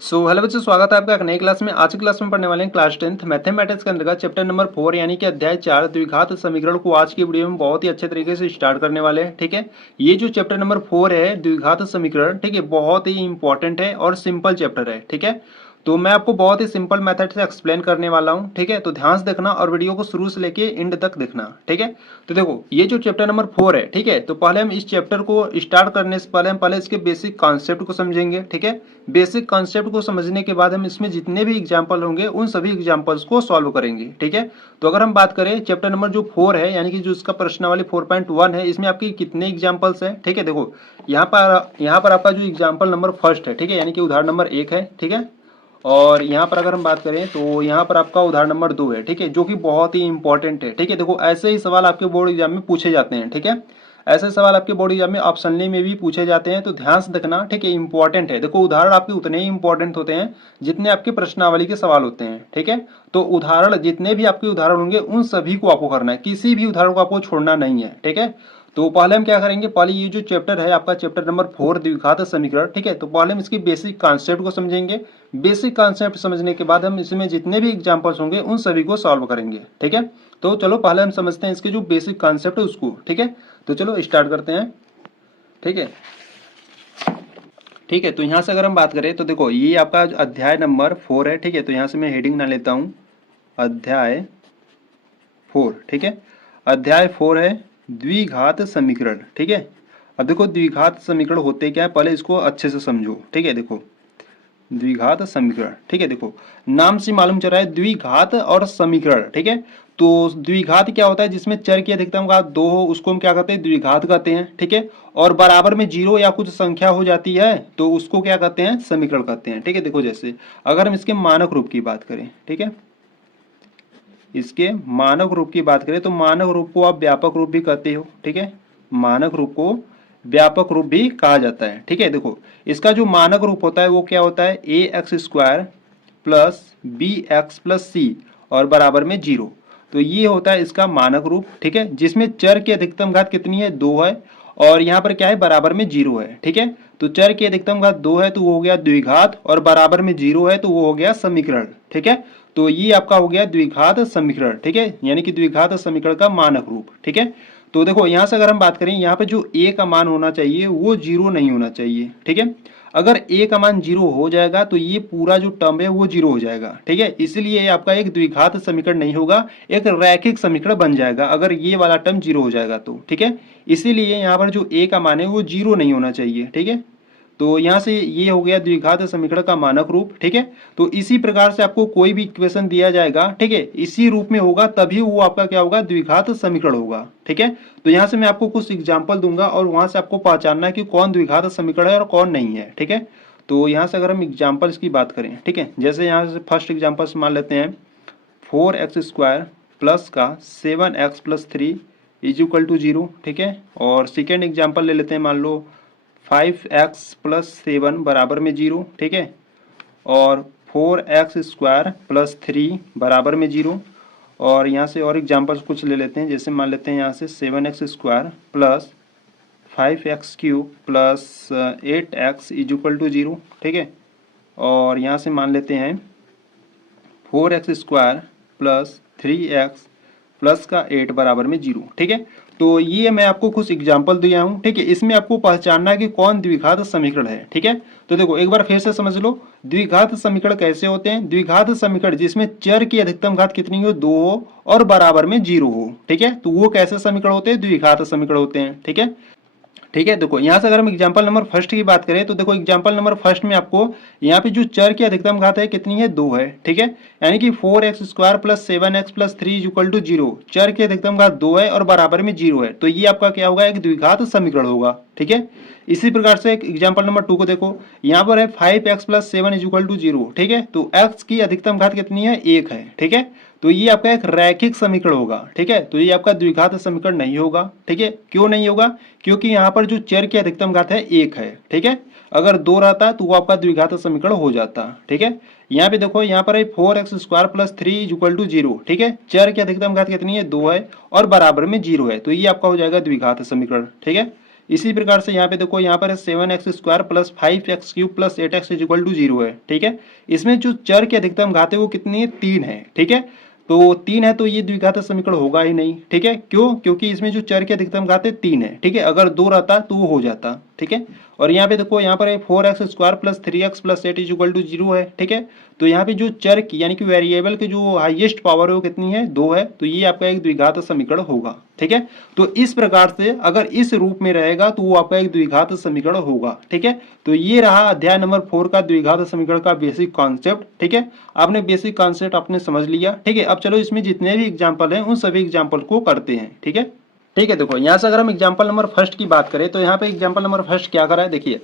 Hello बच्चों, स्वागत है आपका एक नई क्लास में। आज की क्लास में पढ़ने वाले हैं क्लास 10th मैथमेटिक्स के अंतर्गत चैप्टर नंबर 4 यानी कि अध्याय 4 द्विघात समीकरण को आज की वीडियो में बहुत ही अच्छे तरीके से स्टार्ट करने वाले हैं। ठीक है, ये जो चैप्टर नंबर 4 है द्विघात समीकरण, ठीक है, बहुत ही इंपॉर्टेंट है और सिंपल चैप्टर है। ठीक है, तो मैं आपको बहुत ही सिंपल मेथड से एक्सप्लेन करने वाला हूँ। ठीक है, तो ध्यान से देखना और वीडियो को शुरू से लेके एंड तक देखना। ठीक है, तो देखो ये जो चैप्टर नंबर 4 है, ठीक है, तो पहले हम इस चैप्टर को स्टार्ट करने से पहले हम पहले इसके बेसिक कॉन्सेप्ट को समझेंगे। ठीक है, बेसिक कॉन्सेप्ट को समझने के बाद हम इसमें जितने भी एग्जाम्पल होंगे उन सभी एग्जाम्पल्स को सॉल्व करेंगे। ठीक है, तो अगर हम बात करें चैप्टर नंबर जो 4 है यानी कि जो इसका प्रश्नावली 4.1 है, इसमें आपकी कितने एग्जाम्पल्स हैं। ठीक है, देखो यहाँ पर आपका जो एग्जाम्पल नंबर फर्स्ट है, ठीक है, यानी कि उदाहरण नंबर 1 है। ठीक है, और यहाँ पर अगर हम बात करें तो यहाँ पर आपका उदाहरण नंबर 2 है। ठीक है, जो कि बहुत ही इंपॉर्टेंट है। ठीक है, देखो ऐसे ही सवाल आपके बोर्ड एग्जाम में पूछे जाते हैं। ठीक है, ऐसे सवाल आपके बोर्ड एग्जाम में ऑप्शनली में भी पूछे जाते हैं, तो ध्यान से देखना। ठीक है, इंपॉर्टेंट है। देखो उदाहरण आपके उतने ही इंपॉर्टेंट होते हैं जितने आपके प्रश्नावली के सवाल होते हैं। ठीक है, तो उदाहरण जितने भी आपके उदाहरण होंगे उन सभी को आपको करना है, किसी भी उदाहरण को आपको छोड़ना नहीं है। ठीक है, तो पहले हम क्या करेंगे, पहले ये जो चैप्टर है आपका चैप्टर नंबर 4 द्विघात समीकरण, ठीक है, तो पहले हम इसकी बेसिक कॉन्सेप्ट को समझेंगे। बेसिक कॉन्सेप्ट समझने के बाद हम इसमें जितने भी एग्जांपल्स होंगे उन सभी को सॉल्व करेंगे। ठीक है, तो चलो पहले हम समझते हैं इसके जो बेसिक कॉन्सेप्ट है उसको। ठीक है, तो चलो स्टार्ट करते हैं। ठीक है, ठीक है, तो यहाँ से अगर हम बात करें तो देखो ये आपका अध्याय नंबर 4 है। ठीक है, तो यहाँ से मैं हेडिंग ना लेता हूँ, अध्याय 4। ठीक है, अध्याय 4 है द्विघात समीकरण। ठीक है, अब देखो द्विघात समीकरण होते क्या है, पहले इसको अच्छे से समझो। ठीक है, देखो द्विघात समीकरण, ठीक है, देखो नाम से मालूम चल रहा है द्विघात और समीकरण। ठीक है, तो द्विघात क्या होता है, जिसमें चर की अधिकतम घात 2 हो उसको हम क्या कहते हैं, द्विघात कहते हैं। ठीक है, और बराबर में 0 या कुछ संख्या हो जाती है तो उसको क्या कहते हैं, समीकरण कहते हैं। ठीक है, देखो जैसे अगर हम इसके मानक रूप की बात करें, ठीक है, इसके मानक रूप की बात करें तो मानक रूप को आप व्यापक रूप भी कहते हो। ठीक है, मानक रूप को व्यापक रूप भी कहा जाता है। ठीक है, देखो इसका जो मानक रूप होता है वो क्या होता है, a x square plus b x plus c और बराबर में 0। तो ये होता है इसका मानक रूप। ठीक है, जिसमें चर की अधिकतम घात कितनी है, 2 है, और यहाँ पर क्या है, बराबर में 0 है। ठीक है, तो चर की अधिकतम घात 2 है तो वो हो गया द्विघात, और बराबर में 0 है तो वो हो गया समीकरण। ठीक है, तो ये आपका हो गया द्विघात समीकरण। ठीक है, यानी कि द्विघात समीकरण का मानक रूप। ठीक है, तो देखो यहां से अगर हम बात करें, यहाँ पे जो a का मान होना चाहिए वो 0 नहीं होना चाहिए। ठीक है, अगर a का मान 0 हो जाएगा तो ये पूरा जो टर्म है वो 0 हो जाएगा। ठीक है, इसलिए ये आपका एक द्विघात समीकरण नहीं होगा, एक रैखिक समीकरण बन जाएगा अगर ये वाला टर्म 0 हो जाएगा तो। ठीक है, इसीलिए यहाँ पर जो a का मान है वो 0 नहीं होना चाहिए। ठीक है, तो यहाँ से ये हो गया द्विघात समीकरण का मानक रूप। ठीक है, तो इसी प्रकार से आपको कोई भी इक्वेशन दिया जाएगा, ठीक है, इसी रूप में होगा तभी वो आपका क्या होगा, द्विघात समीकरण होगा। ठीक है, तो यहाँ से मैं आपको कुछ एग्जाम्पल दूंगा और वहां से आपको पहचानना है कि कौन द्विघात समीकरण है और कौन नहीं है। ठीक है, तो यहाँ से अगर हम एग्जाम्पल्स की बात करें, ठीक है, जैसे यहाँ से फर्स्ट एग्जाम्पल्स मान लेते हैं 4x² प्लस का 7x plus 3 is equal to 0। ठीक है, और सेकेंड एग्जाम्पल ले लेते हैं, मान लो 5x प्लस 7 बराबर में 0। ठीक है, और 4x² प्लस 3 बराबर में 0। और यहाँ से और एग्जांपल्स कुछ ले लेते हैं, जैसे मान लेते हैं यहाँ से 7x² plus 5x³ plus 8x is equal to 0। ठीक है, और यहाँ से मान लेते हैं 4x² प्लस 3x प्लस का 8 बराबर में 0। ठीक है, तो ये मैं आपको कुछ एग्जाम्पल दिया हूँ। ठीक है, इसमें आपको पहचानना है कि कौन द्विघात समीकरण है। ठीक है, तो देखो एक बार फिर से समझ लो द्विघात समीकरण कैसे होते हैं। द्विघात समीकरण जिसमें चर की अधिकतम घात कितनी हो, 2 हो और बराबर में 0 हो। ठीक है, तो वो कैसे समीकरण होते हैं, द्विघात समीकरण होते हैं। ठीक है, ठीक है, देखो यहाँ से अगर हम एग्जांपल नंबर फर्स्ट की बात करें तो देखो एग्जांपल नंबर फर्स्ट में आपको यहाँ पे जो चर की अधिकतम घात है कितनी है, 2 है। ठीक है, यानी कि 4x² plus 7x plus 3 is equal to 0। चर की अधिकतम घात 2 है और बराबर में 0 है, तो ये आपका क्या होगा, एक द्विघात समीकरण होगा। ठीक है, इसी प्रकार से एग्जाम्पल नंबर 2 को देखो, यहाँ पर है 5x plus 7 is equal to 0। ठीक है, तो x की अधिकतम घात कितनी है, 1 है। ठीक है, तो ये आपका एक रैखिक समीकरण होगा। ठीक है, तो ये आपका द्विघात समीकरण नहीं होगा। ठीक है, क्यों नहीं होगा, क्योंकि यहाँ पर जो चर की अधिकतम घात है 1 है। ठीक है, अगर 2 रहता तो वो आपका द्विघात समीकरण हो जाता। ठीक है, यहाँ पे देखो यहाँ पर है 4x² plus 3 is equal to 0। ठीक है, चर की अधिकतम घात कितनी है, 2 है और बराबर में 0 है, तो ये आपका हो जाएगा द्विघात समीकरण। ठीक है, इसी प्रकार से यहाँ पे देखो, यहाँ पर 7x² plus 5x³ plus 8x is equal to 0 है। ठीक है, इसमें जो चर की अधिकतम घात है वो कितनी है, 3 है। ठीक है, तो 3 है तो ये द्विघात समीकरण होगा ही नहीं। ठीक है, क्यों? क्योंकि इसमें जो चर की अधिकतम घात है 3 है। ठीक है, अगर 2 रहता तो वो हो जाता। ठीक है, और यहाँ पे देखो, यहाँ पर 4x² plus 3x plus 8 is equal to 0 है। ठीक है, तो यहाँ पे जो चर की यानी कि वेरिएबल की जो हाईएस्ट पावर है वो कितनी है, 2 है। तो ये आपका एक द्विघात समीकरण होगा। ठीक है, तो इस प्रकार से अगर इस रूप में रहेगा तो वो आपका एक द्विघात समीकरण होगा। ठीक है, तो ये रहा अध्याय नंबर 4 का द्विघात समीकरण का बेसिक कॉन्सेप्ट। ठीक है, आपने बेसिक कॉन्सेप्ट आपने समझ लिया। ठीक है, अब चलो इसमें जितने भी एग्जाम्पल हैं उन सभी एग्जाम्पल को करते हैं। ठीक है, ठीक है, देखो यहाँ से अगर हम एग्जाम्पल नंबर फर्स्ट की बात करें तो यहाँ पे एग्जाम्पल नंबर फर्स्ट क्या करा है, देखिए।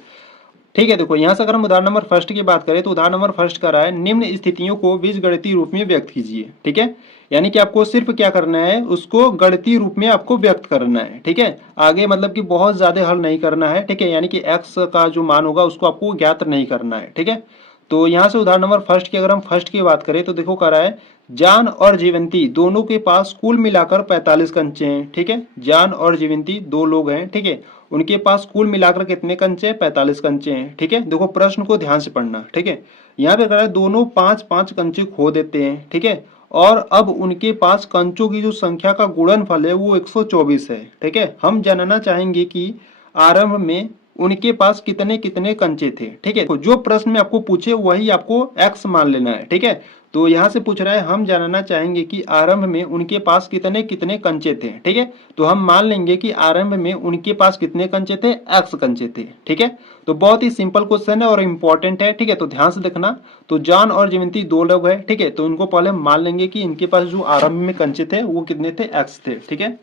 ठीक है, देखो यहाँ से अगर हम उदाहरण नंबर फर्स्ट की बात करें तो उदाहरण नंबर फर्स्ट कर रहा है, निम्न स्थितियों को बीजगणितीय रूप में व्यक्त कीजिए। ठीक है, यानी कि आपको सिर्फ क्या करना है, उसको गणितीय रूप में आपको व्यक्त करना है। ठीक है, आगे मतलब कि बहुत ज्यादा हल नहीं करना है। ठीक है, यानी कि एक्स का जो मान होगा उसको आपको ज्ञात नहीं करना है। ठीक है, तो यहाँ से उदाहरण नंबर फर्स्ट की अगर हम फर्स्ट की बात करें तो देखो कह रहा है, जान और जीवंती दोनों के पास कुल मिलाकर 45 कंचे हैं। ठीक है, जान और जीवंती 2 लोग हैं। ठीक है, उनके पास कुल मिलाकर कितने कंचे हैं, 45 कंचे हैं। ठीक है, देखो प्रश्न को ध्यान से पढ़ना। ठीक है, यहाँ पे कह रहा है दोनों 5-5 कंचे खो देते हैं। ठीक है, और अब उनके पास कंचों की जो संख्या का गुणनफल है वो 124 है। ठीक है, हम जानना चाहेंगे कि आरंभ में उनके पास कितने कितने कंचे थे। ठीक है, तो जो प्रश्न में आपको पूछे वही आपको x मान लेना है। ठीक है, तो यहाँ से पूछ रहा है, हम जानना चाहेंगे कि आरंभ में उनके पास कितने कितने कंचे थे। ठीक है, तो हम मान लेंगे कि आरंभ में उनके पास कितने कंचे थे, x कंचे थे। ठीक है, तो बहुत ही सिंपल क्वेश्चन है और इंपॉर्टेंट है। ठीक है, तो ध्यान से देखना। तो जान और जीवंती 2 लोग हैं। ठीक है, तो उनको पहले मान लेंगे कि इनके पास जो आरंभ में कंचे थे वो कितने थे, x थे। ठीक है,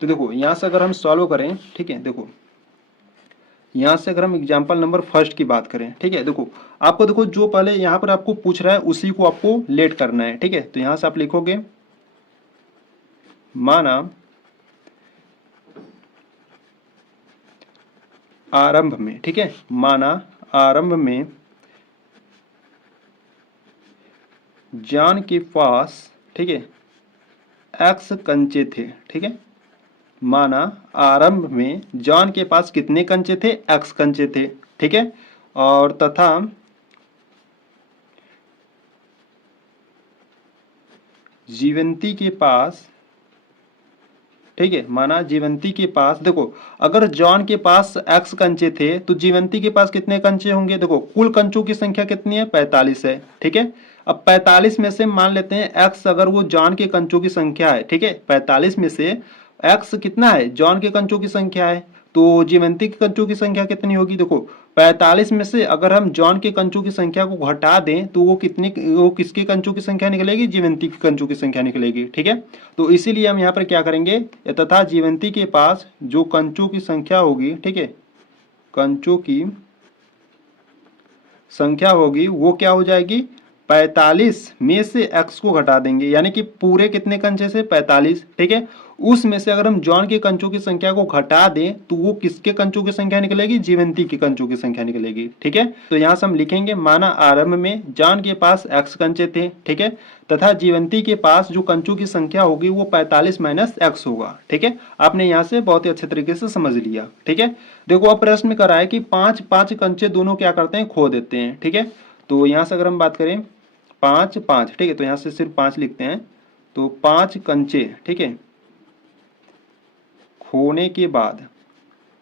तो देखो यहाँ से अगर हम सॉल्व करें, ठीक है, देखो यहाँ से अगर हम एग्जाम्पल नंबर फर्स्ट की बात करें। ठीक है, देखो आपको देखो जो पहले यहाँ पर आपको पूछ रहा है उसी को आपको लेट करना है। ठीक है, तो यहाँ से आप लिखोगे, माना आरंभ में। ठीक है, माना आरंभ में जान के पास, ठीक है, एक्स कंचे थे। ठीक है, माना आरंभ में जॉन के पास कितने कंचे थे, एक्स कंचे थे। ठीक है, और तथा जीवंती के पास, ठीक है, माना जीवंती के पास, देखो अगर जॉन के पास एक्स कंचे थे तो जीवंती के पास कितने कंचे होंगे, देखो कुल कंचों की संख्या कितनी है, 45 है। ठीक है, अब 45 में से मान लेते हैं एक्स अगर वो जॉन के कंचों की संख्या है। ठीक है, 45 में से एक्स कितना है, जॉन के कंचों की संख्या है, तो जीवंती के कंचों की संख्या कितनी होगी, देखो 45 में से अगर हम जॉन के कंचों की संख्या को घटा दें तो वो किसके कंचों की संख्या निकलेगी, जीवंती के कंचों की संख्या निकलेगी। ठीक है, तो इसीलिए हम यहाँ पर क्या करेंगे, तथा जीवंती के पास जो कंचों की संख्या होगी, ठीक है, कंचों की संख्या होगी वो क्या हो जाएगी, 45 में से x को घटा देंगे, यानी कि पूरे कितने कंचे से, 45। ठीक है, उसमें से अगर हम जॉन के कंचों की संख्या को घटा दें तो वो किसके कंचों की संख्या निकलेगी, जीवंती के कंचों की संख्या निकलेगी। ठीक है, तो यहाँ से हम लिखेंगे, माना आरंभ में जॉन के पास x कंचे थे। ठीक है, तथा जीवंती के पास जो कंचों की संख्या होगी वो 45 माइनस x होगा। ठीक है, आपने यहाँ से बहुत ही अच्छे तरीके से समझ लिया। ठीक है, देखो अब प्रश्न में करा है कि 5-5 कंचे दोनों क्या करते हैं, खो देते हैं। ठीक है, तो यहाँ से अगर हम बात करें 5-5, ठीक है, तो यहाँ से सिर्फ 5 लिखते हैं, तो 5 कंचे, ठीक है, खोने के बाद,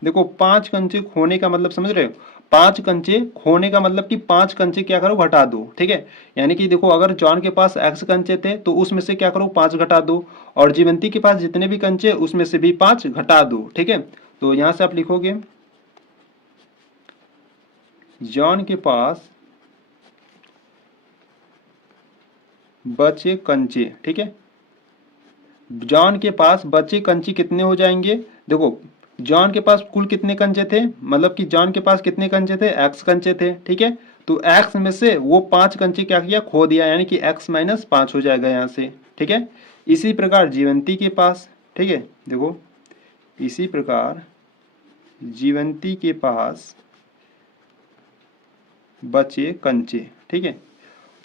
देखो 5 कंचे खोने का मतलब समझ रहे हो, 5 कंचे खोने का मतलब कि 5 कंचे क्या करो, घटा दो। ठीक है, यानी कि देखो अगर जॉन के पास x कंचे थे तो उसमें से क्या करो, 5 घटा दो, और जीवंती के पास जितने भी कंचे उसमें से भी 5 घटा दो। ठीक है, तो यहां से आप लिखोगे, जॉन के पास बचे कंचे, ठीक है, जॉन के पास बचे कंचे कितने हो जाएंगे, देखो जॉन के पास कुल कितने कंचे थे, मतलब कि जॉन के पास कितने कंचे थे, x कंचे थे। ठीक है, तो x में से वो 5 कंचे क्या किया, खो दिया, यानी कि x माइनस 5 हो जाएगा यहाँ से। ठीक है, इसी प्रकार जीवंती के पास, ठीक है, देखो इसी प्रकार जीवंती के पास बचे कंचे। ठीक है,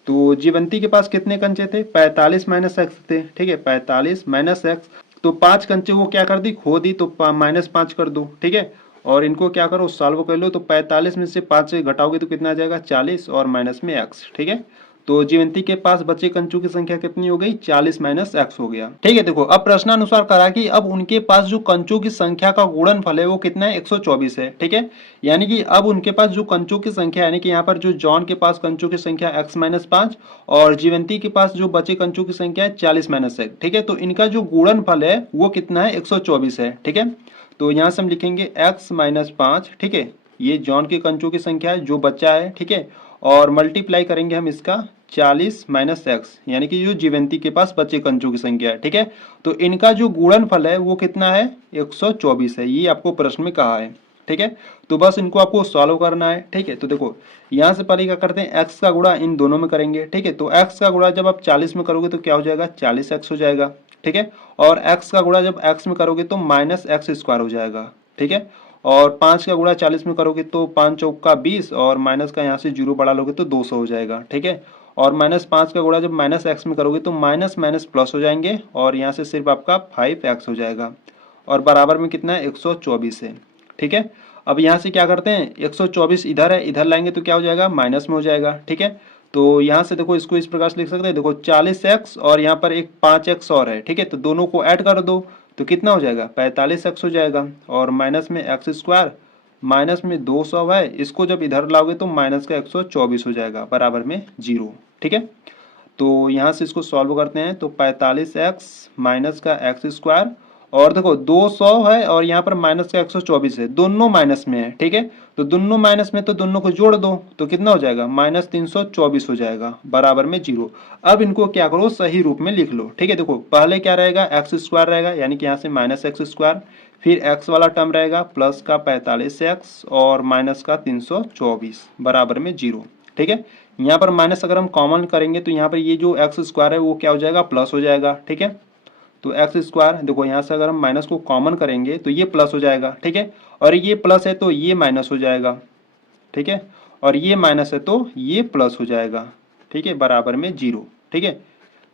तो जीवंती के पास कितने कंचे थे, 45 माइनस एक्स थे। ठीक है, 45 माइनस एक्स, तो 5 कंचे वो क्या कर दी, खो दी, तो -5 कर दो। ठीक है, और इनको क्या करो सॉल्व कर लो। तो 45 में से 5 घटाओगे तो कितना आ जाएगा 40 और माइनस में x। ठीक है, तो जीवंती के पास बचे कंचों की संख्या कितनी हो गई 40 माइनस x हो गया। ठीक है, देखो अब प्रश्नानुसार करा कि अब उनके पास जो कंचों की संख्या का गुणनफल है वो कितना है 124 है। ठीक है, यानी कि अब उनके पास जो कंचों की संख्या यानी कि यहाँ पर जो जॉन के पास कंचों की संख्या x माइनस 5 और जीवंती के पास जो बचे कंचों की संख्या है 40 माइनस x। ठीक है, तो इनका जो गुणनफल है वो कितना है 124 है। ठीक है, तो यहाँ से हम लिखेंगे x माइनस 5। ठीक है, ये जॉन के कंचों की संख्या है जो बच्चा है। ठीक है, और मल्टीप्लाई करेंगे हम इसका 40 माइनस एक्स यानी कि जो जीवंती के पास बचे कंचों की संख्या है। ठीक है, तो इनका जो गुणनफल है वो कितना है 124 है, ये आपको प्रश्न में कहा है। ठीक है, तो बस इनको आपको सॉल्व करना है। ठीक है, तो देखो यहाँ से पहले क्या करते हैं x का गुणा इन दोनों में करेंगे। ठीक है, तो x का गुणा जब आप 40 में करोगे तो क्या हो जाएगा 40x हो जाएगा। ठीक है, और x का गुणा जब x में करोगे तो माइनस एक्स स्क्वायर हो जाएगा। ठीक है, और 5 का गुणा 40 में करोगे तो 5 चौका 20 और माइनस का यहाँ से जीरो बढ़ा लोगे तो 200 हो जाएगा। ठीक है, और माइनस 5 का गुणा जब माइनस एक्स में करोगे तो माइनस माइनस प्लस हो जाएंगे और यहाँ से सिर्फ आपका 5x हो जाएगा और बराबर में कितना है 124 है। ठीक है, अब यहाँ से क्या करते हैं 124 इधर है, इधर लाएंगे तो क्या हो जाएगा माइनस में हो जाएगा। ठीक है, तो यहाँ से देखो इसको इस प्रकार से लिख सकते हैं, देखो 40x और यहाँ पर एक 5x और है। ठीक है, तो दोनों को ऐड कर दो तो कितना हो जाएगा 45x हो जाएगा और माइनस में एक्स स्क्वायर माइनस में 200 है, इसको जब इधर लाओगे तो माइनस का 124 हो जाएगा बराबर में 0। ठीक है, तो यहाँ से इसको सॉल्व करते हैं तो 45x माइनस का एक्स स्क्वायर और देखो 200 है और यहाँ पर माइनस का 124 है, दोनों माइनस में है। ठीक है, तो दोनों माइनस में तो दोनों को जोड़ दो तो कितना हो जाएगा माइनस 324 हो जाएगा बराबर में 0। अब इनको क्या करो सही रूप में लिख लो। ठीक है, देखो पहले क्या रहेगा एक्स स्क्वायर रहेगा यानी कि यहाँ से माइनस एक्स स्क्वायर, फिर x वाला टर्म रहेगा प्लस का 45x और माइनस का 324 बराबर में 0। ठीक है, यहाँ पर माइनस अगर हम कॉमन करेंगे तो यहाँ पर ये जो एक्स स्क्वायर है वो क्या हो जाएगा प्लस हो जाएगा। ठीक है, तो एक्स स्क्वायर देखो यहाँ से अगर हम माइनस को कॉमन करेंगे तो ये प्लस हो जाएगा। ठीक है, और ये प्लस है तो ये माइनस हो जाएगा। ठीक है, और ये माइनस है तो ये प्लस हो जाएगा। ठीक है, बराबर में 0। ठीक है,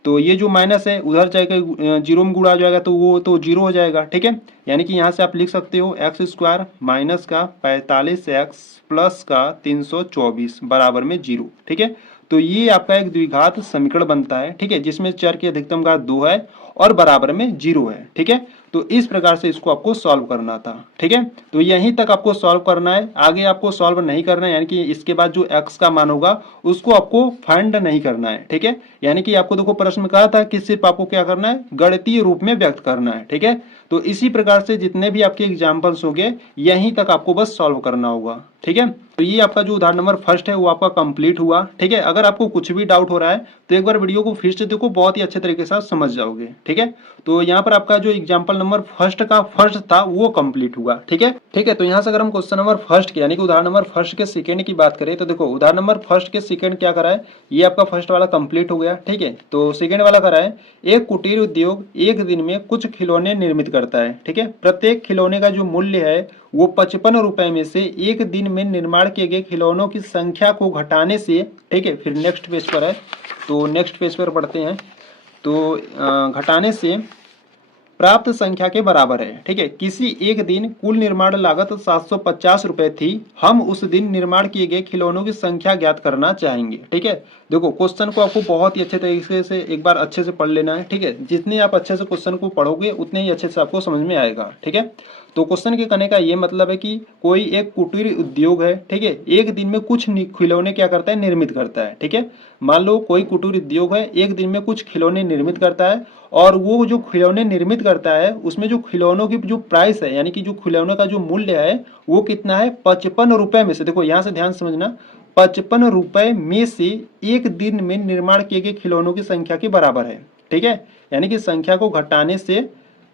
तो ये जो माइनस है उधर जाकर 0 में गुणा हो जाएगा तो वो तो 0 हो जाएगा। ठीक है, यानी कि यहाँ से आप लिख सकते हो एक्स स्क्वायर माइनस का 45x प्लस का 324 बराबर में 0। ठीक है, तो ये आपका एक द्विघात समीकरण बनता है। ठीक है, जिसमें चर की अधिकतम घात 2 है और बराबर में 0 है। ठीक है, तो इस प्रकार से इसको आपको सॉल्व करना था। ठीक है, तो यहीं तक आपको सॉल्व करना है, आगे आपको सॉल्व नहीं करना है, यानी कि इसके बाद जो x का मान होगा उसको आपको फाइंड नहीं करना है। ठीक है, यानी कि आपको देखो प्रश्न में कहा था कि सिर्फ आपको क्या करना है गणितीय रूप में व्यक्त करना है। ठीक है, तो इसी प्रकार से जितने भी आपके एग्जाम्पल्स होंगे यहीं तक आपको बस सॉल्व करना होगा। ठीक है, तो ये आपका जो उदाहरण नंबर फर्स्ट है वो आपका कंप्लीट हुआ। ठीक है, अगर आपको कुछ भी डाउट हो रहा है तो एक बार वीडियो को फिर से देखो, बहुत ही अच्छे तरीके से समझ जाओगे। ठीक है, तो यहाँ पर आपका जो एग्जाम्पल नंबर फर्स्ट का फर्स्ट था वो कंप्लीट हुआ। ठीक है, ठीक है, तो यहाँ से अगर हम क्वेश्चन नंबर फर्स्ट के यानी कि उदाहरण नंबर फर्स्ट के सेकंड की बात करें तो देखो उदाहरण नंबर फर्स्ट के सेकंड क्या करा है, ये आपका फर्स्ट वाला कंप्लीट हो गया। ठीक है, तो सेकंड वाला करा है एक कुटीर उद्योग एक दिन में कुछ खिलौने निर्मित करता है। ठीक है, प्रत्येक खिलौने का जो मूल्य है वो 55 रुपए में से एक दिन में निर्माण किए गए खिलौनों की संख्या को घटाने से, ठीक है, फिर नेक्स्ट पेज पर है तो नेक्स्ट पेज पर पढ़ते हैं, तो घटाने से प्राप्त संख्या के बराबर है। ठीक है, किसी एक दिन कुल निर्माण लागत 750 रुपए थी, हम उस दिन निर्माण किए गए खिलौनों की संख्या ज्ञात करना चाहेंगे। ठीक है, देखो क्वेश्चन को आपको बहुत ही अच्छे तरीके से एक बार अच्छे से पढ़ लेना है। ठीक है, जितने आप अच्छे से क्वेश्चन को पढ़ोगे उतने ही अच्छे से आपको समझ में आएगा। ठीक है, तो क्वेश्चन के कहने का ये मतलब है कि कोई एक कुटीर उद्योग है। ठीक है, एक दिन में कुछ खिलौने क्या करता है निर्मित करता है। ठीक है, मान लो कोई कुटीर उद्योग है एक दिन में कुछ खिलौने निर्मित करता है और वो जो खिलौने निर्मित करता है उसमें जो खिलौनों की जो प्राइस है यानी कि जो खिलौनों का जो मूल्य है वो कितना है 55 रुपए में से, देखो यहाँ से ध्यान समझना, 55 रुपए में से एक दिन में निर्माण किए गए खिलौनों की संख्या के बराबर है। ठीक है, यानी कि संख्या को घटाने से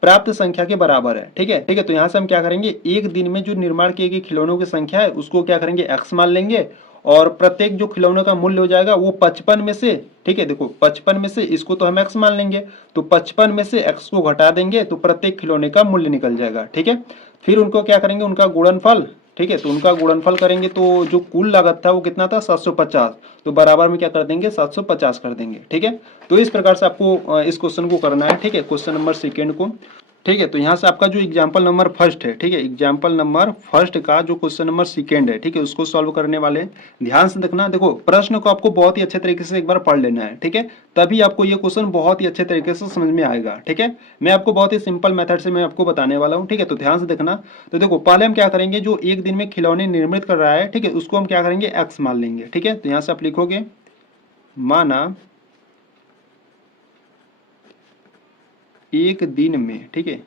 प्राप्त संख्या के बराबर है। ठीक है, ठीक है, तो यहाँ से हम क्या करेंगे एक दिन में जो निर्माण किए गए खिलौनों की संख्या है उसको क्या करेंगे x मान लेंगे और प्रत्येक जो खिलौनों का मूल्य हो जाएगा वो 55 में से, ठीक है, देखो 55 में से इसको तो हम x मान लेंगे तो 55 में से x को घटा देंगे तो प्रत्येक खिलौने का मूल्य निकल जाएगा। ठीक है, फिर उनको क्या करेंगे उनका गुणनफल, ठीक है, तो उनका गुणनफल करेंगे तो जो कुल लागत था वो कितना था 750, तो बराबर में क्या कर देंगे 750 कर देंगे। ठीक है, तो इस प्रकार से आपको इस क्वेश्चन को करना है। ठीक है, क्वेश्चन नंबर सेकेंड को ठीक है। तो यहाँ से आपका जो एग्जाम्पल नंबर फर्स्ट है, ठीक है, एग्जाम्पल नंबर फर्स्ट का जो क्वेश्चन नंबर सेकेंड है, ठीक है, उसको सॉल्व करने वाले हैं। ध्यान से देखना, देखो प्रश्न को आपको बहुत ही अच्छे तरीके से एक बार पढ़ लेना है, ठीक है, तभी आपको ये क्वेश्चन बहुत ही अच्छे तरीके से समझ में आएगा, ठीक है। मैं आपको बहुत ही सिंपल मेथड से मैं आपको बताने वाला हूँ, ठीक है। तो ध्यान से देखना। तो देखो पहले हम क्या करेंगे, जो एक दिन में खिलौने निर्मित कर रहा है, ठीक है, उसको हम क्या करेंगे, एक्स मान लेंगे, ठीक है। तो यहाँ से आप लिखोगे माना एक दिन में, ठीक है,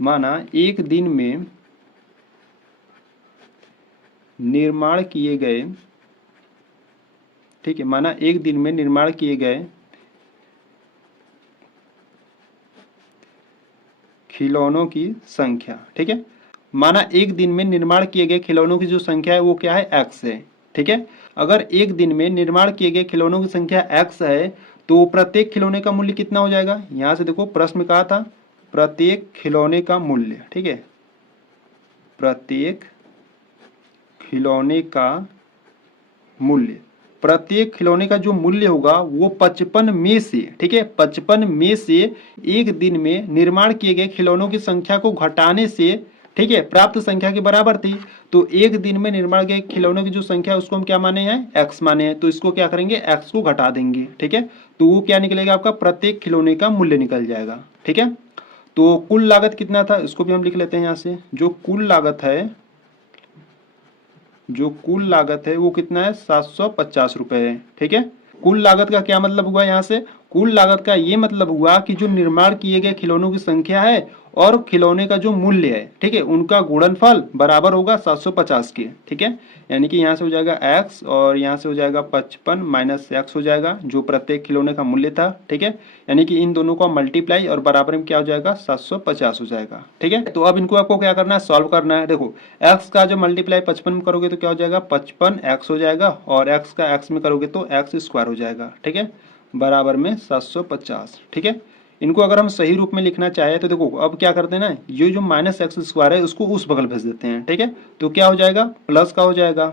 माना एक दिन में निर्माण किए गए, ठीक है, माना एक दिन में निर्माण किए गए खिलौनों की संख्या, ठीक है, माना एक दिन में निर्माण किए गए खिलौनों की जो संख्या है वो क्या है, एक्स है, ठीक है। अगर एक दिन में निर्माण किए गए खिलौनों की संख्या एक्स है तो प्रत्येक खिलौने का मूल्य कितना हो जाएगा। यहां से देखो प्रश्न में कहा था प्रत्येक खिलौने का मूल्य, ठीक है, प्रत्येक खिलौने का मूल्य, प्रत्येक खिलौने का जो मूल्य होगा वो 55 में से, ठीक है, 55 में से एक दिन में निर्माण किए गए खिलौनों की संख्या को घटाने से, ठीक है, प्राप्त संख्या के बराबर थी। तो एक दिन में निर्माण किए खिलौनों की जो संख्या है उसको हम क्या माने हैं, एक्स माने हैं। तो इसको क्या करेंगे, एक्स को घटा देंगे, ठीक है। तो वो क्या निकलेगा, आपका प्रत्येक खिलौने का मूल्य निकल जाएगा, ठीक है। तो कुल लागत कितना था इसको भी हम लिख लेते हैं यहाँ से। जो कुल लागत है, जो कुल लागत है वो कितना है, 750 रुपए है, ठीक है। कुल लागत का क्या मतलब हुआ, यहाँ से कुल लागत का ये मतलब हुआ कि जो निर्माण किए गए खिलौनों की संख्या है और खिलौने का जो मूल्य है, ठीक है, उनका गुणनफल बराबर होगा 750 के, ठीक है। यानी कि यहाँ से हो जाएगा x और यहाँ से हो जाएगा 55 माइनस एक्स हो जाएगा जो प्रत्येक खिलौने का मूल्य था, ठीक है। यानी कि इन दोनों का मल्टीप्लाई और बराबर में क्या हो जाएगा, 750 हो जाएगा, ठीक है। तो अब इनको आपको क्या करना है, सॉल्व करना है। देखो x का जो मल्टीप्लाई 55 में करोगे तो क्या हो जाएगा, 55x हो जाएगा और x का x में करोगे तो x स्क्वायर हो जाएगा, ठीक है, बराबर में 750, ठीक है। इनको अगर हम सही रूप में लिखना चाहें तो देखो अब क्या करते हैं ना, ये जो माइनस एक्स स्क्वायर है उसको उस बगल भेज देते हैं, ठीक है। तो क्या हो जाएगा, प्लस का हो जाएगा।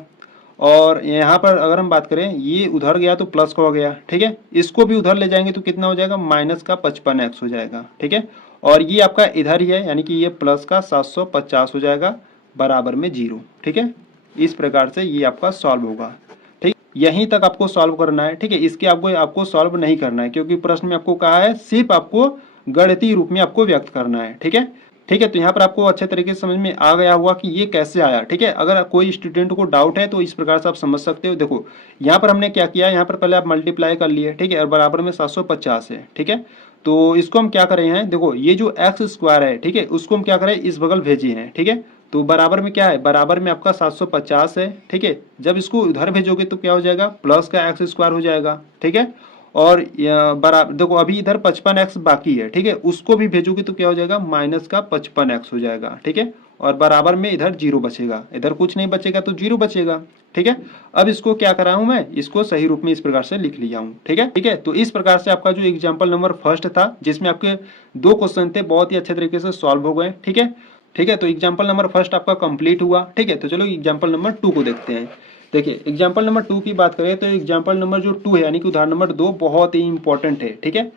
और यहाँ पर अगर हम बात करें ये उधर गया तो प्लस का हो गया, ठीक है। इसको भी उधर ले जाएंगे तो कितना हो जाएगा, माइनस का 55x हो जाएगा, ठीक है। और ये आपका इधर ही है यानी कि ये प्लस का 750 हो जाएगा बराबर में 0, ठीक है। इस प्रकार से ये आपका सॉल्व होगा, ठीक। यहीं तक आपको सॉल्व करना है, ठीक है। इसके आपको सॉल्व नहीं करना है क्योंकि प्रश्न में आपको कहा है सिर्फ आपको गणितीय रूप में आपको व्यक्त करना है, ठीक है। ठीक है, तो यहाँ पर आपको अच्छे तरीके से समझ में आ गया होगा कि ये कैसे आया, ठीक है। अगर कोई स्टूडेंट को डाउट है तो इस प्रकार से आप समझ सकते हो। देखो यहाँ पर हमने क्या किया, यहाँ पर पहले आप मल्टीप्लाई कर लिए, ठीक है, और बराबर में 750 है, ठीक है। तो इसको हम क्या करें हैं, देखो ये जो एक्स स्क्वायर है, ठीक है, उसको हम क्या करें, इस बगल भेजिए हैं, ठीक है। तो बराबर में क्या है, बराबर में आपका 750 है, ठीक है। जब इसको उधर भेजोगे तो क्या हो जाएगा, प्लस का एक्स स्क्वायर हो जाएगा, ठीक है। और बराबर देखो अभी इधर 55x बाकी है, ठीक है, उसको भी भेजोगे तो क्या हो जाएगा, माइनस का 55x हो जाएगा, ठीक है। और बराबर में इधर 0 बचेगा, इधर कुछ नहीं बचेगा तो 0 बचेगा, ठीक है। अब इसको क्या करा हूं मैं, इसको सही रूप में इस प्रकार से लिख लिया हूं, ठीक है, ठीक है। तो इस प्रकार से आपका जो एग्जाम्पल नंबर फर्स्ट था जिसमें आपके 2 क्वेश्चन थे बहुत ही अच्छे तरीके से सॉल्व हो गए, ठीक है, ठीक है। तो एग्जाम्पल नंबर फर्स्ट आपका कंप्लीट हुआ, ठीक है। तो चलो एग्जाम्पल नंबर 2 को देखते हैं। देखिए एग्जाम्पल नंबर 2 की बात करें तो एग्जाम्पल नंबर जो 2 है यानी कि उदाहरण नंबर 2 बहुत ही इंपॉर्टेंट है, ठीक है।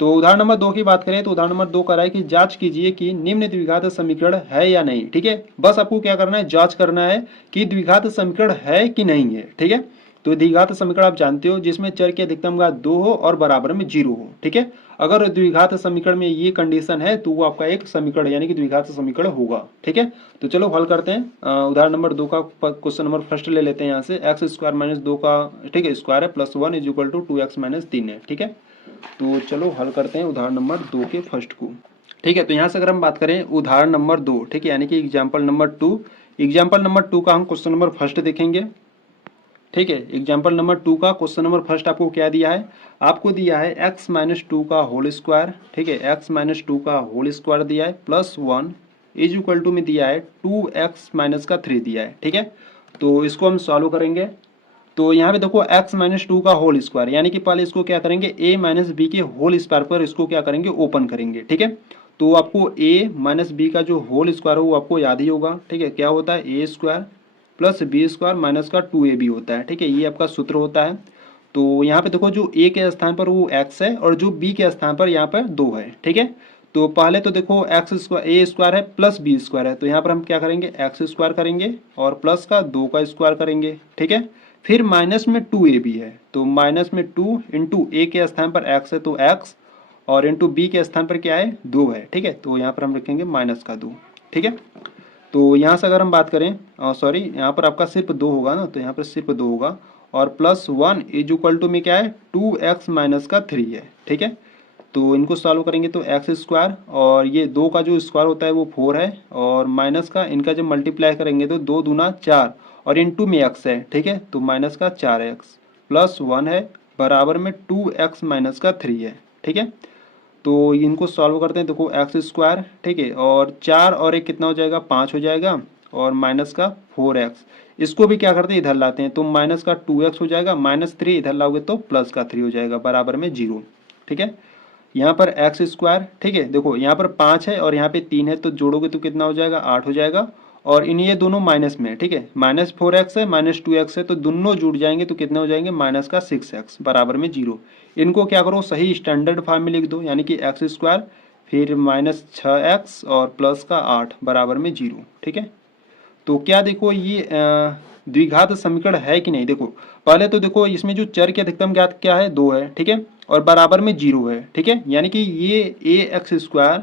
तो उदाहरण नंबर 2 की बात करें तो उदाहरण नंबर 2 कर रहा है कि जांच कीजिए कि निम्न द्विघात समीकरण है या नहीं, ठीक है। बस आपको क्या करना है, जांच करना है कि द्विघात समीकरण है कि नहीं है, ठीक है। तो द्विघात समीकरण आप जानते हो जिसमें चर की अधिकतम घात 2 हो और बराबर में 0 हो, ठीक है। अगर द्विघात समीकरण में ये कंडीशन है तो वो आपका एक समीकरण यानी कि द्विघात समीकरण होगा, ठीक है। तो चलो हल करते हैं। उदाहरण नंबर 2 का क्वेश्चन नंबर फर्स्ट ले लेते हैं यहाँ से, एक्स स्क्वायर माइनस 2 का, ठीक है, स्क्वायर है plus 1 is equal to 2x minus 3 है, ठीक है। तो चलो हल करते हैं उदाहरण नंबर 2 के फर्स्ट को, ठीक है। तो यहाँ से अगर हम बात करें उदाहरण नंबर 2, ठीक है, यानी कि एग्जाम्पल नंबर 2, एग्जाम्पल नंबर 2 का हम क्वेश्चन नंबर फर्स्ट देखेंगे, ठीक है। एग्जाम्पल नंबर 2 का क्वेश्चन नंबर फर्स्ट आपको क्या दिया है, आपको दिया है x माइनस 2 का होल स्क्वायर, ठीक है, x माइनस 2 का होल स्क्वायर दिया है प्लस 1 इज इक्वल टू में दिया है 2x माइनस का 3 दिया है, ठीक है। तो इसको हम सॉल्व करेंगे। तो यहाँ पे देखो x माइनस 2 का होल स्क्वायर यानी कि पहले इसको क्या करेंगे, a माइनस बी के होल स्क्वायर पर इसको क्या करेंगे, ओपन करेंगे, ठीक है। तो आपको a माइनस बी का जो होल स्क्वायर है वो आपको याद ही होगा, ठीक है, क्या होता है, a square plus b square minus का 2ab होता है, ठीक है, ये आपका सूत्र होता है। तो यहाँ पे देखो जो a के स्थान पर वो x है और जो b के स्थान पर यहाँ पर 2 है, ठीक है। तो पहले तो देखो एक्स स्क्वायर ए स्क्वायर है प्लस बी स्क्वायर है, तो यहाँ पर हम क्या करेंगे एक्स स्क्वायर करेंगे और प्लस का 2 का स्क्वायर करेंगे, ठीक है। फिर माइनस में 2a भी है, तो माइनस में 2 इंटू ए के स्थान पर x है तो x, और इंटू बी के स्थान पर क्या है 2 है, ठीक है। तो यहाँ पर हम रखेंगे माइनस का 2, ठीक है। तो यहाँ से अगर हम बात करें सॉरी यहाँ पर आपका सिर्फ 2 होगा ना, तो यहाँ पर सिर्फ 2 होगा, और प्लस 1 इज इक्वल टू में क्या है 2x माइनस का 3 है, ठीक है। तो इनको सॉल्व करेंगे तो एक्स स्क्वायर और ये 2 का जो स्क्वायर होता है वो 4 है, और माइनस का इनका जब मल्टीप्लाई करेंगे तो 2 दूना 4 और इंटू में एक्स है, ठीक है। तो माइनस का 4x प्लस 1 है बराबर में 2x माइनस का 3 है, ठीक है। तो इनको सॉल्व करते हैं, देखो एक्स स्क्वायर, ठीक है, और 4 और 1 कितना हो जाएगा 5 हो जाएगा, और माइनस का 4x, इसको भी क्या करते हैं इधर लाते हैं, तो माइनस का 2x हो जाएगा, माइनस 3 इधर लाओगे तो प्लस का 3 हो जाएगा बराबर में 0, ठीक है। यहाँ पर एक्स स्क्वायर, ठीक है, देखो यहाँ पर 5 है और यहाँ पे 3 है, तो जोड़ोगे तो कितना हो जाएगा 8 हो जाएगा, और इन ये दोनों माइनस में, ठीक है, माइनस 4x है माइनस 2x है, तो दोनों जुड़ जाएंगे तो कितने हो जाएंगे माइनस का 6x बराबर में 0। इनको क्या करो सही स्टैंडर्ड फॉर्म में लिख दो, यानी कि एक्स स्क्वायर फिर माइनस 6x और प्लस का 8 बराबर में 0, ठीक है। तो क्या देखो ये द्विघात समीकरण है कि नहीं, देखो पहले तो देखो इसमें जो चर की अधिकतम ज्ञात क्या है 2 है, ठीक है, और बराबर में 0 है, ठीक है, यानी कि ये a x square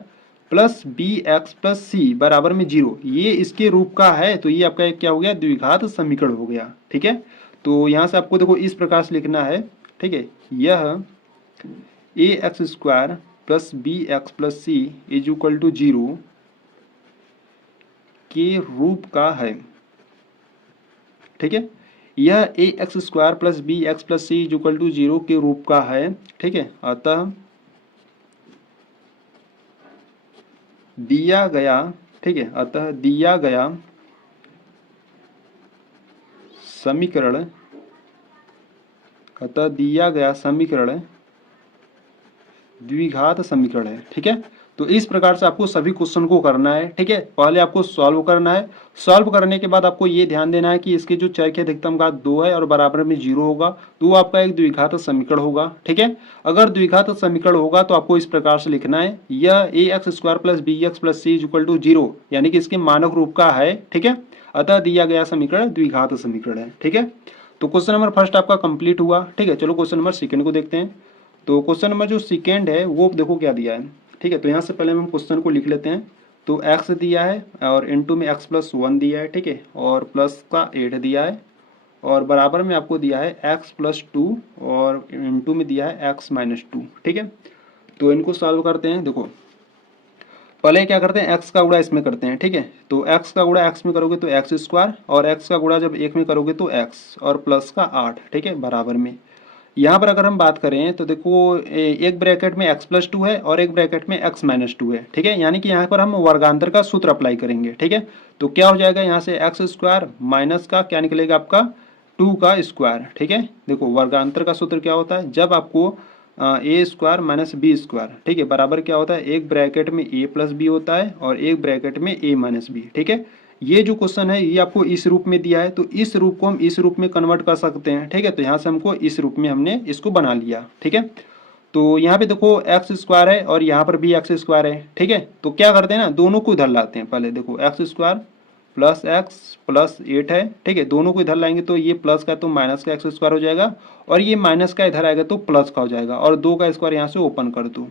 plus b x plus c बराबर में 0 ये इसके रूप का है, तो ये आपका क्या हो गया द्विघात समीकरण हो गया, ठीक है। तो यहाँ से आपको देखो इस प्रकार से लिखना है, ठीक है, यह a x square plus b x plus c is equal to 0 के रूप का है, ठीक है। यह a x square plus b x plus c is equal to 0 के रूप का है, ठीक है। अतः दिया गया, ठीक है, अतः दिया गया समीकरण, अतः दिया गया समीकरण द्विघात समीकरण है, ठीक है। तो इस प्रकार से आपको सभी क्वेश्चन को करना है, ठीक है। पहले आपको सॉल्व करना है, सॉल्व करने के बाद आपको ये ध्यान देना है कि इसके जो चर की अधिकतम घात 2 है और बराबर में 0 होगा, तो वो आपका एक द्विघात समीकरण होगा, ठीक है। अगर द्विघात समीकरण होगा तो आपको इस प्रकार से लिखना है, यह a x square plus b x plus c is equal to 0, यानी कि इसके मानक रूप का है, ठीक है। अतः दिया गया समीकरण द्विघात समीकरण है, ठीक है। तो क्वेश्चन नंबर फर्स्ट आपका कंप्लीट हुआ, ठीक है। चलो क्वेश्चन नंबर सेकंड को देखते हैं। तो क्वेश्चन नंबर जो सेकेंड है वो देखो क्या दिया है, ठीक है। तो यहाँ से पहले हम क्वेश्चन को लिख लेते हैं। तो x दिया है और इनटू में x प्लस 1 दिया है, ठीक है, और प्लस का 8 दिया है, और बराबर में आपको दिया है x प्लस 2 और इनटू में दिया है x माइनस 2, ठीक है। तो इनको सॉल्व करते हैं, देखो पहले क्या करते हैं x का गुणा इसमें करते हैं, ठीक है। तो x का गुणा x में करोगे तो एक्स स्क्वायर, और x का गुणा जब 1 में करोगे तो x, और प्लस का 8, ठीक है, बराबर में। यहाँ पर अगर हम बात करें तो देखो एक ब्रैकेट में x प्लस 2 है और एक ब्रैकेट में x माइनस 2 है, ठीक है, यानी कि यहाँ पर हम वर्गांतर का सूत्र अप्लाई करेंगे, ठीक है। तो क्या हो जाएगा यहाँ से एक्स स्क्वायर माइनस का क्या निकलेगा आपका 2 का स्क्वायर, ठीक है। देखो वर्गांतर का सूत्र क्या होता है, जब आपको ए स्क्वायर माइनस बी स्क्वायर, ठीक है, बराबर क्या होता है एक ब्रैकेट में ए प्लस बी होता है और एक ब्रैकेट में ए माइनस बी, ठीक है। ये जो क्वेश्चन है ये आपको इस रूप में दिया है, तो इस रूप को हम इस रूप में कन्वर्ट कर सकते हैं, ठीक है। तो यहाँ से हमको इस रूप में हमने इसको बना लिया, ठीक है। तो यहाँ पे देखो एक्स स्क्वायर है और यहाँ पर भी एक्स स्क्वायर है, ठीक है। तो क्या करते हैं ना दोनों को इधर लाते हैं, पहले देखो x square plus x plus 8 है, ठीक है, दोनों को इधर लाएंगे तो ये प्लस का तो माइनस का एक्स स्क्वायर हो जाएगा, और ये माइनस का इधर आएगा तो प्लस का हो जाएगा, और 2 का स्क्वायर यहाँ से ओपन कर दो,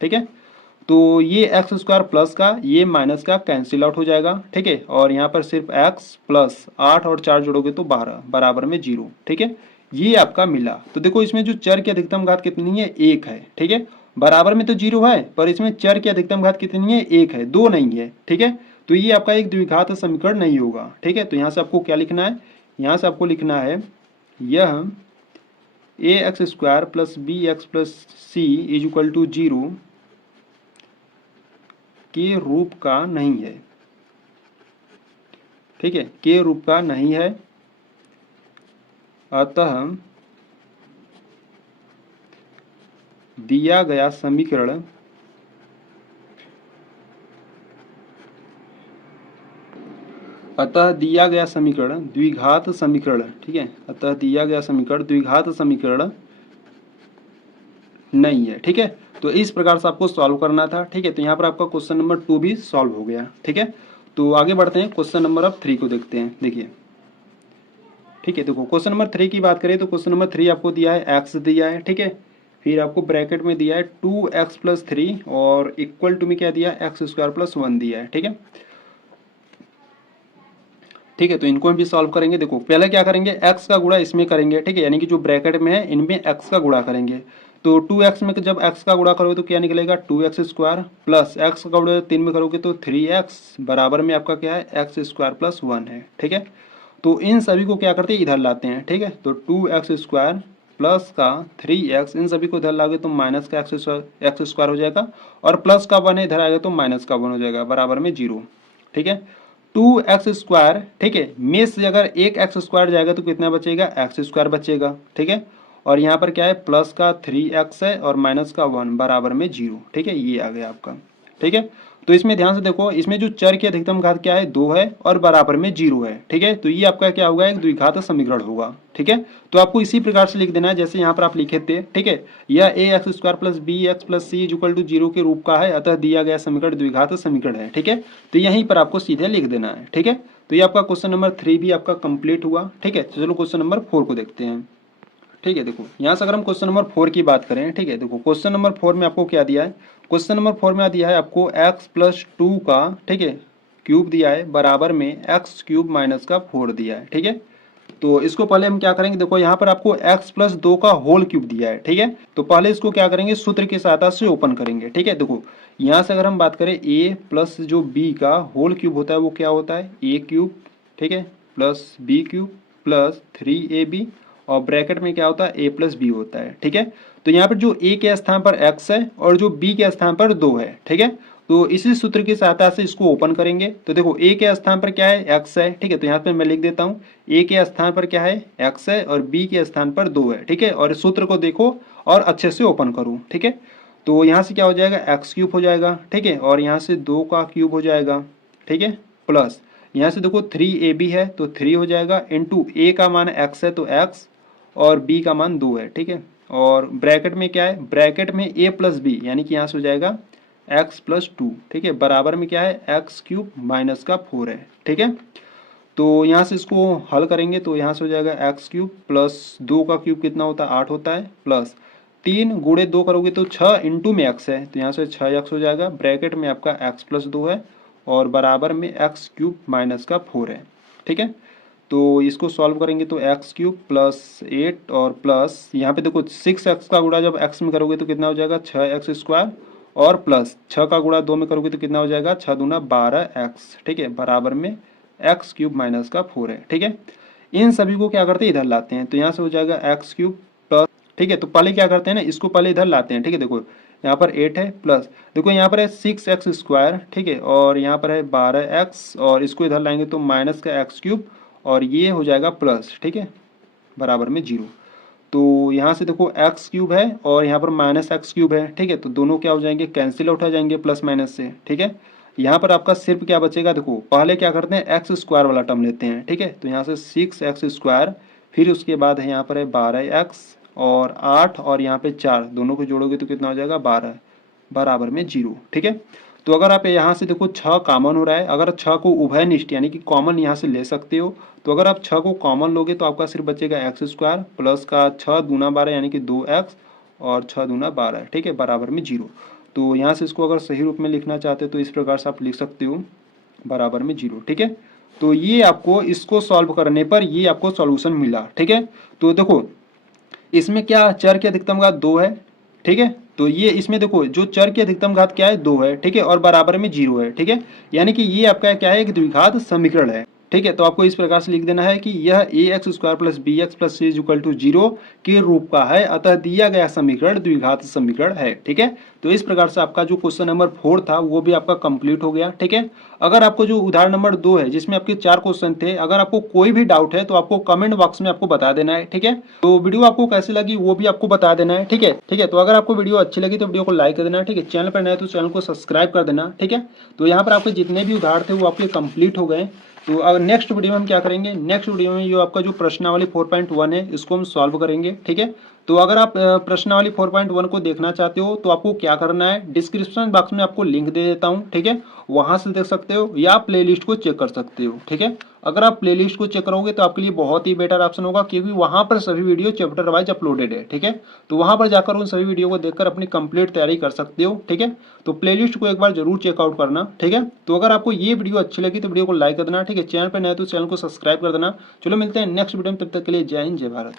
ठीक है। तो ये एक्स स्क्वायर प्लस का ये माइनस का कैंसिल आउट हो जाएगा, ठीक है, और यहाँ पर सिर्फ एक्स प्लस 8 और 4 जोड़ोगे तो 12 बराबर में 0, ठीक है, ये आपका मिला। तो देखो इसमें जो चर की अधिकतम घात कितनी है 1 है, ठीक है, बराबर में तो 0 है पर इसमें चर की अधिकतम घात कितनी है 1 है, 2 नहीं है, ठीक है। तो ये आपका एक द्विघात समीकरण नहीं होगा, ठीक है। तो यहाँ से आपको क्या लिखना है, यहाँ से आपको लिखना है यह a x square plus b x plus c is equal to 0 के रूप का नहीं है, ठीक है, के रूप का नहीं है, अतः दिया गया समीकरण द्विघात समीकरण, ठीक है, अतः दिया गया समीकरण द्विघात समीकरण नहीं है। ठीक है, तो इस प्रकार से आपको सॉल्व करना था। ठीक है, तो यहाँ पर आपका क्वेश्चन नंबर 2 भी सॉल्व हो गया। ठीक है, तो आगे बढ़ते हैं, क्वेश्चन नंबर अब 3 को देखते हैं। देखिए, ठीक है, देखो क्वेश्चन नंबर 3 की बात करें तो क्वेश्चन नंबर 3 आपको दिया है एक्स दिया है। ठीक है, फिर आपको ब्रैकेट में दिया है 2x+3 और इक्वल टू में क्या दिया है x² + 1 दिया है। ठीक है, ठीक है, तो इनको भी सॉल्व करेंगे। देखो पहले क्या करेंगे, x का गुणा इसमें करेंगे। ठीक है, यानी कि जो ब्रैकेट में है इनमें x का गुणा करेंगे। तो 2x में जब x का गुणा करोगे तो क्या निकलेगा 2x² प्लस x का गुणा 3 में करोगे तो 3x बराबर में आपका क्या है x² + 1 है। ठीक है, तो इन सभी को क्या करते हैं इधर लाते हैं। ठीक है, तो 2x² प्लस का 3x इन सभी को इधर लाओगे तो माइनस का x² हो जाएगा और प्लस का 1 है इधर आएगा तो माइनस का 1 हो जाएगा बराबर में 0। ठीक है, 2x²। ठीक है, में से अगर एक x² जाएगा तो कितना बचेगा x² बचेगा। ठीक है, और यहाँ पर क्या है प्लस का 3x है और माइनस का 1 बराबर में 0। ठीक है, ये आ गया आपका। ठीक है, तो इसमें ध्यान से देखो, इसमें जो चर की अधिकतम घात क्या है 2 है और बराबर में 0 है। ठीक है, तो ये आपका क्या होगा एक द्विघात समीकरण होगा। ठीक है, तो आपको इसी प्रकार से लिख देना है जैसे यहाँ पर आप लिखे थे। ठीक है, यह ax² + bx + c = 0 के रूप का है, अतः दिया गया समीकरण द्विघात समीकरण है। ठीक है, तो यहीं पर आपको सीधे लिख देना है। ठीक है, तो ये आपका क्वेश्चन नंबर 3 भी आपका कंप्लीट हुआ। ठीक है, तो चलो क्वेश्चन नंबर 4 को देखते हैं। ठीक है, देखो यहाँ से अगर हम क्वेश्चन नंबर 4 की बात करें। ठीक है, देखो क्वेश्चन नंबर 4 में आपको क्या दिया है, क्वेश्चन नंबर 4 में दिया है आपको x+2 का ठीक है क्यूब दिया है बराबर में x³ - का 4 दिया है। ठीक है, तो इसको पहले हम क्या करेंगे, देखो यहाँ पर आपको x+2 का होल क्यूब दिया है। ठीक है, तो पहले इसको क्या करेंगे सूत्र की सहायता से ओपन करेंगे। ठीक है, देखो यहाँ से अगर हम बात करें a प्लस जो b का होल क्यूब होता है वो क्या होता है a³। ठीक है, प्लस b³ प्लस 3ab और ब्रैकेट में क्या होता है a + b होता है। ठीक है, तो यहाँ पर जो a के स्थान पर x है और जो b के स्थान पर 2 है। ठीक है, तो इसी सूत्र की सहायता से इसको ओपन करेंगे। तो देखो a के स्थान पर क्या है x है। ठीक है, तो यहाँ पे मैं लिख देता हूँ a के स्थान पर क्या है x है और b के स्थान पर 2 है। ठीक है, और सूत्र को देखो और अच्छे से ओपन करो। ठीक है, तो यहाँ से क्या हो जाएगा x³ हो जाएगा। ठीक है, और यहाँ से 2 का क्यूब हो जाएगा। ठीक है, प्लस यहाँ से देखो 3ab है तो 3 हो जाएगा इंटू a का मान x है तो x और b का मान 2 है। ठीक है, और ब्रैकेट में क्या है ब्रैकेट में a + b यानी कि यहाँ से हो जाएगा x+2। ठीक है, बराबर में क्या है x³ - का 4 है। ठीक है, तो यहाँ से इसको हल करेंगे तो यहाँ से हो जाएगा x³ प्लस 2 का क्यूब कितना होता है 8 होता है प्लस 3 गुणे 2 करोगे तो 6 इंटू में x है तो यहाँ से 6x हो जाएगा ब्रैकेट में आपका x+2 है और बराबर में x³ - का 4 है। ठीक है, तो इसको सॉल्व करेंगे तो x³ + 8 और प्लस यहाँ पे देखो 6x का गुणा जब x में करोगे तो कितना हो जाएगा 6x² और प्लस 6 का गुणा 2 में करोगे तो कितना हो जाएगा 6 दूना 12x। ठीक है, बराबर में x³ - का 4 है। ठीक है, इन सभी को क्या करते हैं इधर लाते हैं तो यहाँ से हो जाएगा x³ प्लस। ठीक है, तो पहले क्या करते हैं ना इसको पहले इधर लाते हैं। ठीक है, देखो यहाँ पर 8 है प्लस देखो यहाँ पर है 6x²। ठीक है, और यहाँ पर है 12x और इसको इधर लाएंगे तो माइनस का x³ और ये हो जाएगा प्लस। ठीक है, बराबर में 0। तो यहाँ से देखो x³ है और यहाँ पर माइनस x³ है। ठीक है, तो दोनों क्या हो जाएंगे कैंसिल आउट हो जाएंगे प्लस माइनस से। ठीक है, यहाँ पर आपका सिर्फ क्या बचेगा देखो पहले क्या करते हैं x² वाला टर्म लेते हैं। ठीक है, तो यहाँ से 6x², फिर उसके बाद है यहाँ पर है 12x और 8 और यहाँ पे 4 दोनों को जोड़ोगे तो कितना हो जाएगा 12 बराबर में 0। ठीक है, तो अगर आप यहाँ से देखो 6 कॉमन हो रहा है, अगर 6 को उभयनिष्ठ यानी कि कॉमन यहाँ से ले सकते हो तो अगर आप 6 को कॉमन लोगे तो आपका सिर्फ बचेगा x² प्लस का 6 दूना 12 यानी कि 2x और 6 दूना 12। ठीक है, बराबर में 0। तो यहाँ से इसको अगर सही रूप में लिखना चाहते हो तो इस प्रकार से आप लिख सकते हो बराबर में 0। ठीक है, तो ये आपको इसको सॉल्व करने पर ये आपको सॉल्यूशन मिला। ठीक है, तो देखो इसमें क्या चर की अधिकतम घात 2 है। ठीक है, तो ये इसमें देखो जो चर की अधिकतम घात क्या है 2 है। ठीक है, और बराबर में 0 है। ठीक है, यानी कि ये आपका क्या है एक द्विघात समीकरण है। ठीक है, तो आपको इस प्रकार से लिख देना है कि यह ax² + bx + c = 0 के रूप का है, अतः दिया गया समीकरण द्विघात समीकरण है। ठीक है, तो इस प्रकार से आपका जो क्वेश्चन नंबर 4 था वो भी आपका कंप्लीट हो गया। ठीक है, अगर आपको जो उदाहरण नंबर 2 है जिसमें आपके 4 क्वेश्चन थे, अगर आपको कोई भी डाउट है तो आपको कमेंट बॉक्स में आपको बता देना है। ठीक है, तो वीडियो आपको कैसी लगी वो भी आपको बता देना है। ठीक है, तो अगर आपको वीडियो अच्छी लगी तो वीडियो को लाइक कर देना। ठीक है, चैनल पर नए तो चैनल को सब्सक्राइब कर देना। ठीक है, तो यहाँ पर आपके जितने भी उदाहरण थे वो आपके कंप्लीट हो गए। तो अब नेक्स्ट वीडियो में हम क्या करेंगे, नेक्स्ट वीडियो में जो आपका जो प्रश्नावली 4.1 है इसको हम सॉल्व करेंगे। ठीक है, तो अगर आप प्रश्नावली 4.1 को देखना चाहते हो तो आपको क्या करना है, डिस्क्रिप्शन बॉक्स में आपको लिंक दे देता हूँ, ठीक है, वहां से देख सकते हो या प्लेलिस्ट को चेक कर सकते हो, ठीक है। अगर आप प्लेलिस्ट को चेक करोगे तो आपके लिए बहुत ही बेटर ऑप्शन होगा, क्योंकि वहां पर सभी वीडियो चैप्टर वाइज अपलोडेड है, ठीक है। तो वहां पर जाकर उन सभी वीडियो को देखकर अपनी कंप्लीट तैयारी कर सकते हो, ठीक है। तो प्लेलिस्ट को एक बार जरूर चेकआउट करना, ठीक है। तो अगर आपको ये वीडियो अच्छी लगी तो वीडियो को लाइक कर देना, ठीक है। चैनल पर नए तो चैनल को सब्सक्राइब कर देना। चलो मिलते हैं नेक्स्ट वीडियो में, तब तक के लिए जय हिंद जय भारत।